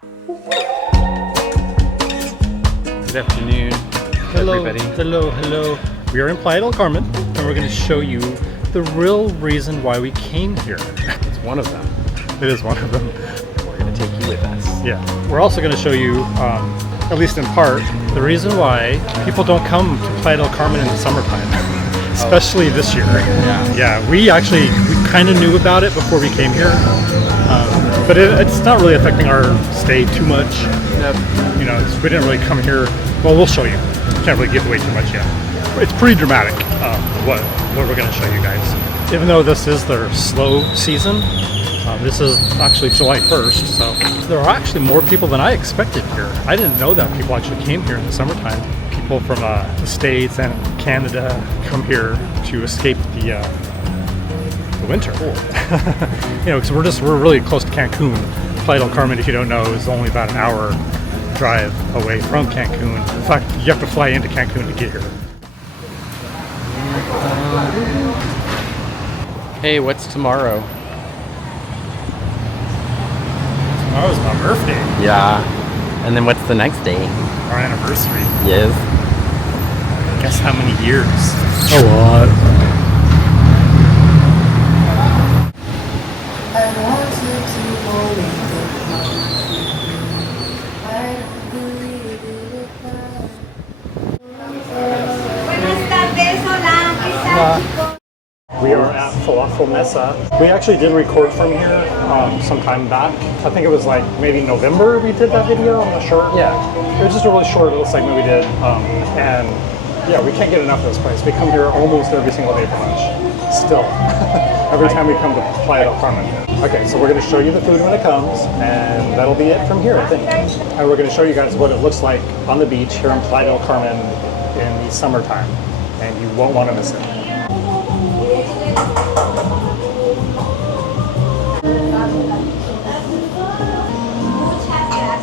Good afternoon, everybody. Hello. We are in Playa del Carmen, and we're going to show you the real reason why we came here. It's one of them. It is one of them. We're going to take you with us. Yeah. We're also going to show you, at least in part, the reason why people don't come to Playa del Carmen in the summertime, especially this year. Yeah. We kind of knew about it before we came here, but it's not really affecting our stay too much. Nope. You know, we didn't really come here. Well, we'll show you. Can't really give away too much yet. It's pretty dramatic, what we're going to show you guys. Even though this is their slow season, this is actually July 1st, so there are actually more people than I expected here. I didn't know that people actually came here in the summertime. People from the States and Canada come here to escape the winter. You know, because we're really close to Cancun. Playa del Carmen, if you don't know, is only about an hour drive away from Cancun. In fact, you have to fly into Cancun to get here. Hey, what's tomorrow? Tomorrow's my birthday. Yeah. And then what's the next day? Our anniversary. Yes. Guess how many years? A lot. We are at Falafel Nessa. We actually did record from here some time back. I think it was like maybe November we did that video, I'm not sure. Yeah. It was just a really short little segment we did. And yeah, we can't get enough of this place. We come here almost every single day for lunch. Still. Every time we come to Playa del Carmen. Okay, so we're going to show you the food when it comes, and that'll be it from here, I think. And we're going to show you guys what it looks like on the beach here in Playa del Carmen in the summertime. And you won't want to miss it.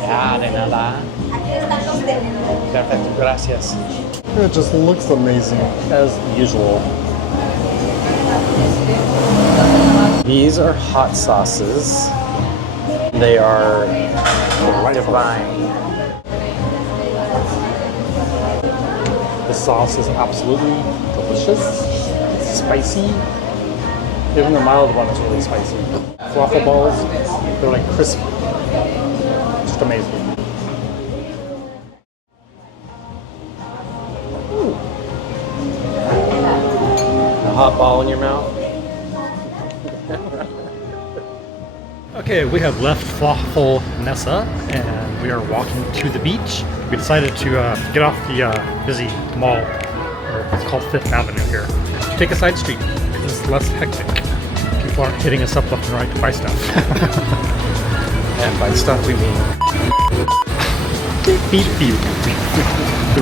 Yeah, de nada. Perfecto, gracias. It just looks amazing, as usual. These are hot sauces. They are divine. The sauce is absolutely delicious. It's spicy. Even the mild one is really spicy. Falafel balls, they're like crisp. Just amazing. A hot ball in your mouth. Okay, we have left Falafel Nessa and we are walking to the beach. We decided to get off the busy mall, or it's called 5th Avenue here. Take a side street. It's less hectic. People aren't hitting us up left and right to buy stuff. And by stuff we mean beep.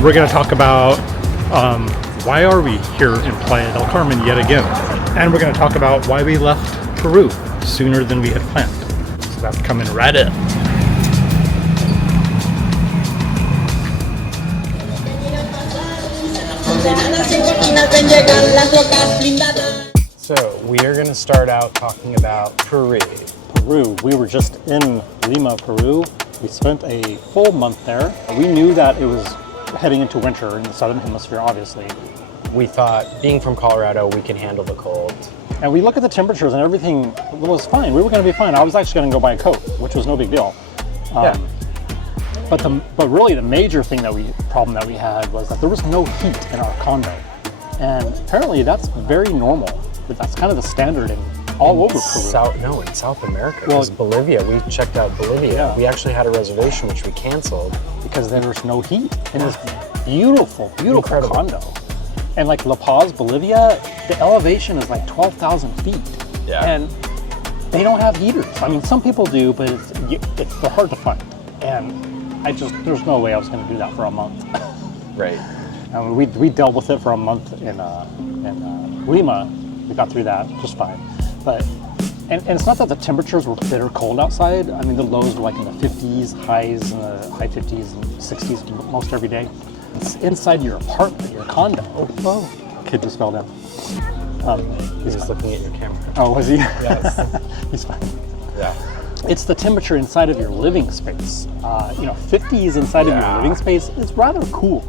We're going to talk about why are we here in Playa del Carmen yet again. And we're going to talk about why we left Peru sooner than we had planned. So that's coming right up. So we are going to start out talking about Peru. We were just in Lima, Peru. We spent a full month there. We knew that it was heading into winter in the southern hemisphere, obviously. We thought, being from Colorado, we can handle the cold. And we looked at the temperatures and everything was fine. We were going to be fine. I was actually going to go buy a coat, which was no big deal. Yeah. But really the major problem that we had was that there was no heat in our condo. And apparently that's very normal. That's kind of the standard in all over Peru. In South America. Well, it was Bolivia. We checked out Bolivia. Yeah. We actually had a reservation, which we canceled. Because there was no heat in this beautiful condo. And like La Paz, Bolivia, the elevation is like 12,000 feet. Yeah. And they don't have heaters. I mean, some people do, but they're hard to find. And there's no way I was going to do that for a month. Right. And we dealt with it for a month in Lima. We got through that just fine. But and it's not that the temperatures were bitter cold outside. I mean, the lows were like in the 50s, highs in the high 50s and 60s most every day. It's inside your apartment, your condo. Oh, kid just fell down. He's just looking at your camera. Oh, was he? Yes. He's fine. Yeah. It's the temperature inside of your living space. 50s inside of your living space is rather cool.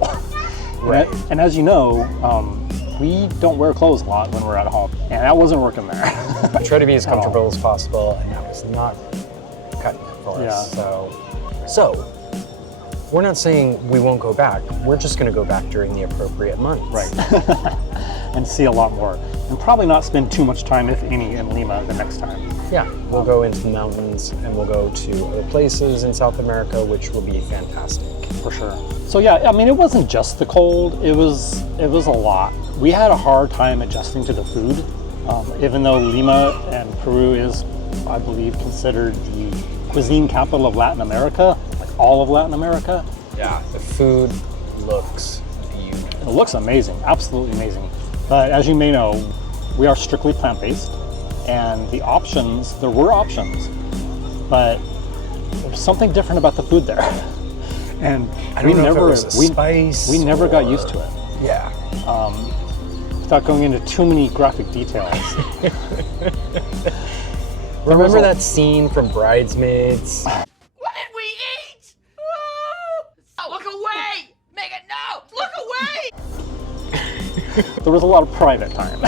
Right. And as you know, we don't wear clothes a lot when we're at home, and that wasn't working there. I try to be as comfortable as possible, and that was not cutting it for us. So we're not saying we won't go back. We're just going to go back during the appropriate months. Right. And see a lot more, and probably not spend too much time, if any, in Lima the next time. Yeah, we'll go into the mountains, and we'll go to other places in South America, which will be fantastic. For sure. So yeah, I mean, it wasn't just the cold, it was a lot. We had a hard time adjusting to the food, even though Lima and Peru is, I believe, considered the cuisine capital of Latin America, like all of Latin America. Yeah, the food looks beautiful. It looks amazing, absolutely amazing. But as you may know, we are strictly plant-based, and there were options, but there's something different about the food there. And we never got used to it. Yeah. Without going into too many graphic details. Remember that scene from Bridesmaids? What did we eat? Oh, look away! Megan, no! Look away! There was a lot of private time.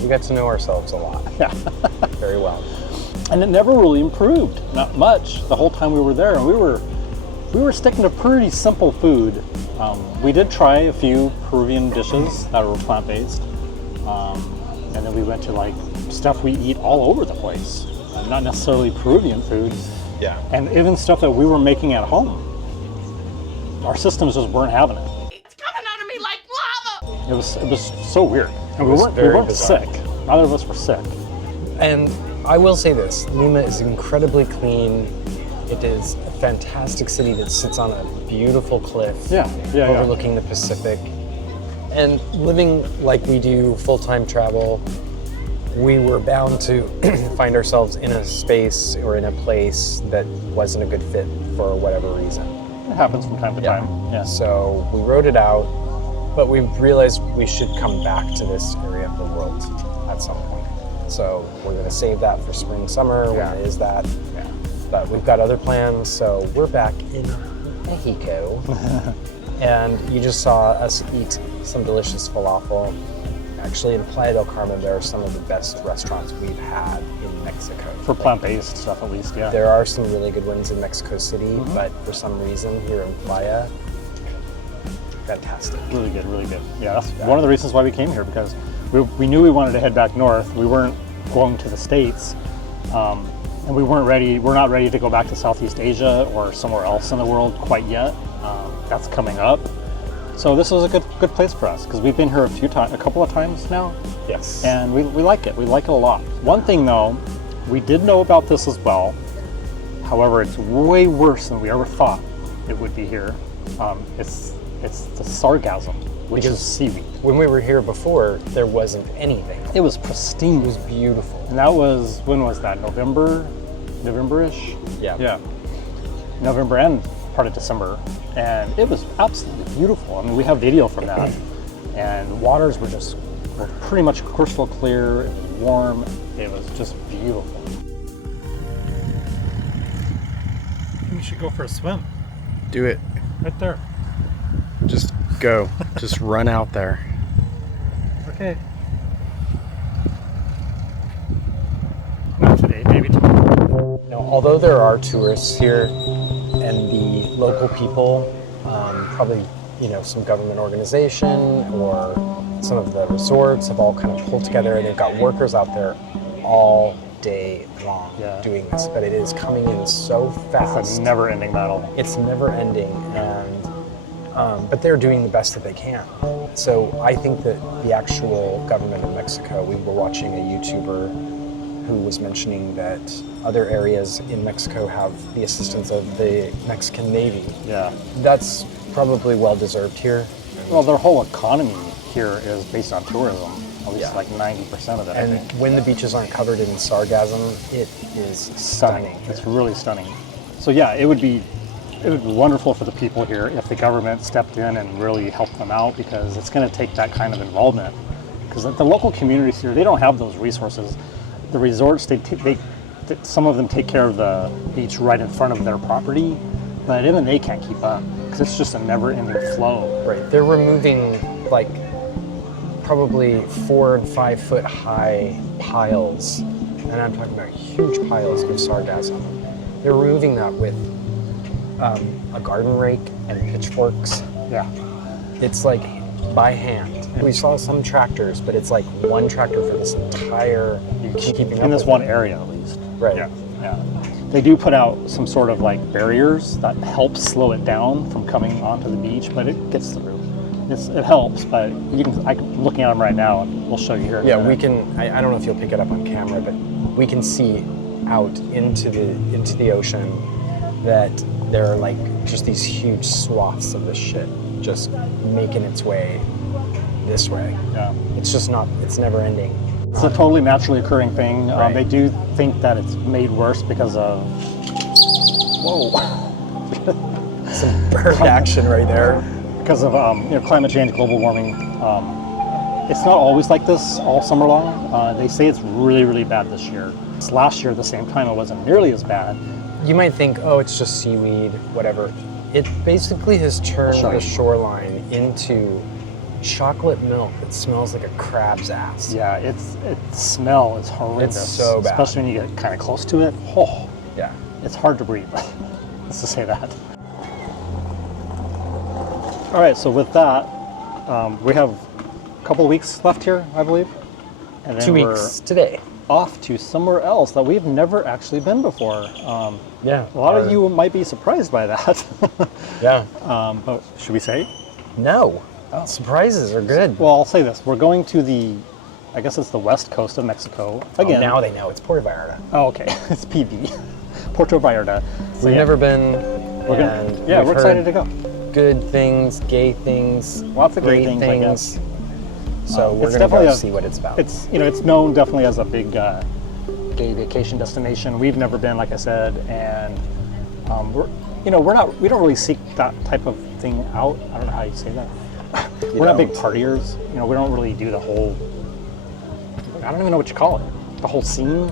We got to know ourselves a lot. Yeah. Very well. And it never really improved, not much, the whole time we were there. And we were sticking to pretty simple food. We did try a few Peruvian dishes that were plant-based. And then we went to like stuff we eat all over the place. Not necessarily Peruvian food. Yeah. And even stuff that we were making at home. Our systems just weren't having it. It's coming out of me like lava! It was so weird. And we weren't bizarre. sick. Neither of us were sick. And I will say this, Lima is incredibly clean. It is a fantastic city that sits on a beautiful cliff overlooking the Pacific. And living like we do full-time travel, we were bound to find ourselves in a space or in a place that wasn't a good fit for whatever reason. It happens from time to time. Yeah. So we wrote it out, but we realized we should come back to this area of the world at some point. So we're going to save that for spring, summer, when it is that. Yeah. But we've got other plans, so we're back in Mexico. And you just saw us eat some delicious falafel. Actually, in Playa del Carmen, there are some of the best restaurants we've had in Mexico. For plant-based stuff, at least, yeah. There are some really good ones in Mexico City, but for some reason here in Playa, fantastic. Really good, really good. Yeah, that's one of the reasons why we came here, because we knew we wanted to head back north. We weren't going to the States, and we're not ready to go back to Southeast Asia or somewhere else in the world quite yet. That's coming up. So this was a good place for us, because we've been here a couple of times now. Yes. And we like it. We like it a lot. One thing though, we did know about this as well. However, it's way worse than we ever thought it would be here. It's the sargassum, which is seaweed. When we were here before, there wasn't anything. It was pristine. It was beautiful. And that was, when was that? November-ish? Yeah. Yeah. November and part of December. And it was absolutely beautiful. I mean, we have video from that. And waters were pretty much crystal clear. It was warm. It was just beautiful. I think we should go for a swim. Do it. Right there. Just go. Just run out there. Okay. Not today, maybe tomorrow. Now, although there are tourists here, and the local people, probably some government organization or some of the resorts have all kind of pulled together, and they've got workers out there all day long doing this. But it is coming in so fast. It's a never-ending battle. It's never ending, and but they're doing the best that they can. So I think that the actual government of Mexico, we were watching a YouTuber who was mentioning that other areas in Mexico have the assistance of the Mexican Navy. Yeah. That's probably well-deserved here. Well, their whole economy here is based on tourism. At least like 90% of it, I And think. when the beaches aren't covered in sargassum, it is stunning. It's really stunning. So yeah, it would be wonderful for the people here if the government stepped in and really helped them out, because it's going to take that kind of involvement. Because the local communities here, they don't have those resources. The resorts, they some of them take care of the beach right in front of their property, but even they can't keep up because it's just a never-ending flow. Right. They're removing like probably 4 and 5 foot high piles, and I'm talking about huge piles of sargassum. They're removing that with a garden rake and pitchforks. Yeah. It's like by hand. We saw some tractors, but it's like one tractor for this entire keeping up In this with one it. area, at least. Right. Yeah. Yeah. They do put out some sort of like barriers that help slow it down from coming onto the beach, but it gets through. It helps, but I'm looking at them right now, and we'll show you here. Yeah, we can. I don't know if you'll pick it up on camera, but we can see out into the ocean that there are like just these huge swaths of this shit just making its way this way. Yeah. It's just not. It's never ending. It's a totally naturally occurring thing. Right. They do think that it's made worse because of. Whoa. Some bird action right there. Because of climate change, global warming. It's not always like this all summer long. They say it's really, really bad this year. Last year, at the same time, it wasn't nearly as bad. You might think, oh, it's just seaweed, whatever. It basically has turned the shoreline into chocolate milk that smells like a crab's ass. Yeah, its smell is horrendous. It's so bad. Especially when you get kind of close to it. Oh, Yeah. it's hard to breathe. Let's just say that. All right, so with that, we have a couple of weeks left here, I believe. And then 2 weeks today. off to somewhere else that we've never actually been before. Yeah. A lot of you might be surprised by that. Yeah. But should we say? No. Surprises are good. Well, I'll say this. We're going to I guess it's the west coast of Mexico. Again. Oh, now they know it's Puerto Vallarta. Oh, okay. It's PV. Puerto Vallarta. So, We've never been. we're excited to go. Good things, gay things, Lots of great gay things, I guess. So we're It's going to go definitely see what it's about. It's it's known definitely as a big gay vacation destination. We've never been, like I said, and we don't really seek that type of thing out. I don't know how you say that. We're not big partiers. We don't really do the whole. I don't even know what you call it. The whole scene.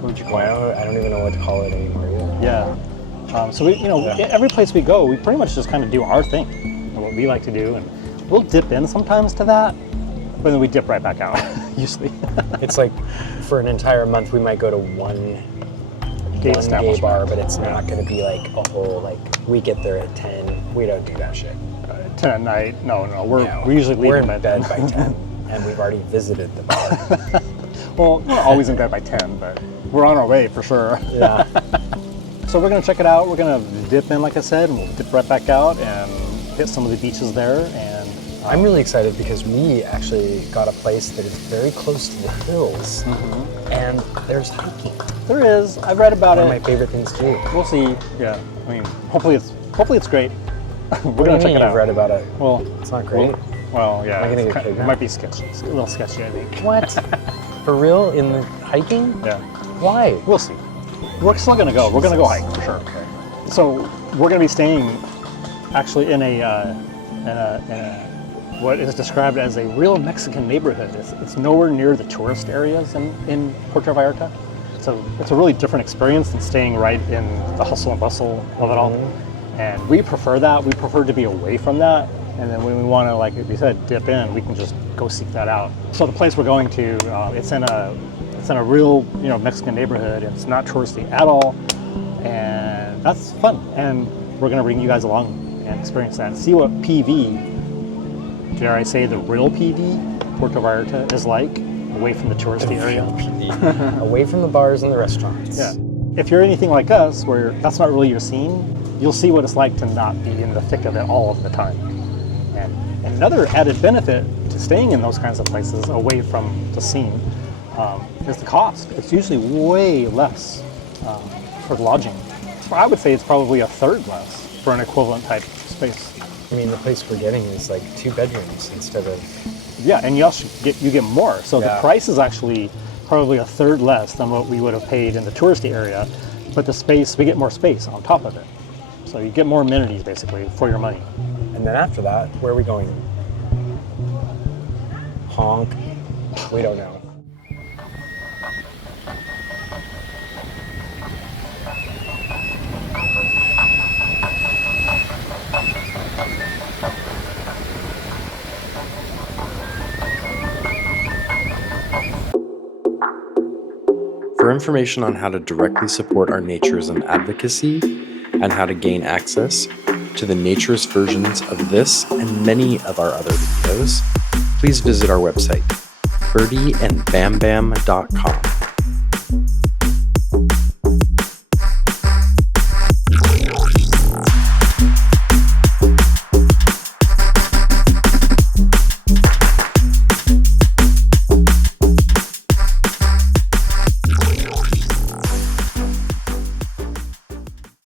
What would you call it? I don't even know what to call it anymore either. Yeah. So every place we go, we pretty much just kind of do our thing, what we like to do, and we'll dip in sometimes to that, but then we dip right back out, usually. It's like for an entire month we might go to one gay bar, but it's not going to be like a whole we get there at 10. We don't do that shit. 10 at night? No. We usually leave we're them in at bed by 10, and we've already visited the bar. Well, we're not always in bed by 10, but we're on our way for sure. Yeah. So we're going to check it out. We're going to dip in, like I said, and we'll dip right back out and hit some of the beaches there. And I'm really excited because we actually got a place that is very close to the hills, and there's hiking. There is. I've read about One it. of my favorite things to do. We'll see. Yeah. I mean, hopefully it's great. We're What do going you to check mean it you've out. read about it? Well, It's not great. Well, yeah. Am I gonna it's get it kidnapped? might be sketchy. It's a little sketchy, I think. What? For real? In the hiking? Yeah. Why? We'll see. We're still going to go. We're going to go hike for sure. Okay. So we're going to be staying actually in a what is described as a real Mexican neighborhood. It's nowhere near the tourist areas in Puerto Vallarta. So it's a really different experience than staying right in the hustle and bustle of it all. And we prefer that. We prefer to be away from that. And then when we want to, like you said, dip in, we can just go seek that out. So the place we're going to, it's in a real Mexican neighborhood. It's not touristy at all, and that's fun. And we're gonna bring you guys along and experience that and see what PV, dare I say, the real PV, Puerto Vallarta is like, away from the touristy area. Away from the bars and the restaurants. Yeah. If you're anything like us, where that's not really your scene, you'll see what it's like to not be in the thick of it all of the time. And another added benefit to staying in those kinds of places away from the scene is the cost. It's usually way less for the lodging. So I would say it's probably a third less for an equivalent type space. I mean, the place we're getting is like 2 bedrooms instead of... Yeah, and you also get more. So the price is actually probably a third less than what we would have paid in the touristy area, but the space, we get more space on top of it. So you get more amenities basically for your money. And then after that, where are we going? Honk. We don't know. For information on how to directly support our naturism advocacy and how to gain access to the naturist versions of this and many of our other videos, please visit our website, birdieandbambam.com.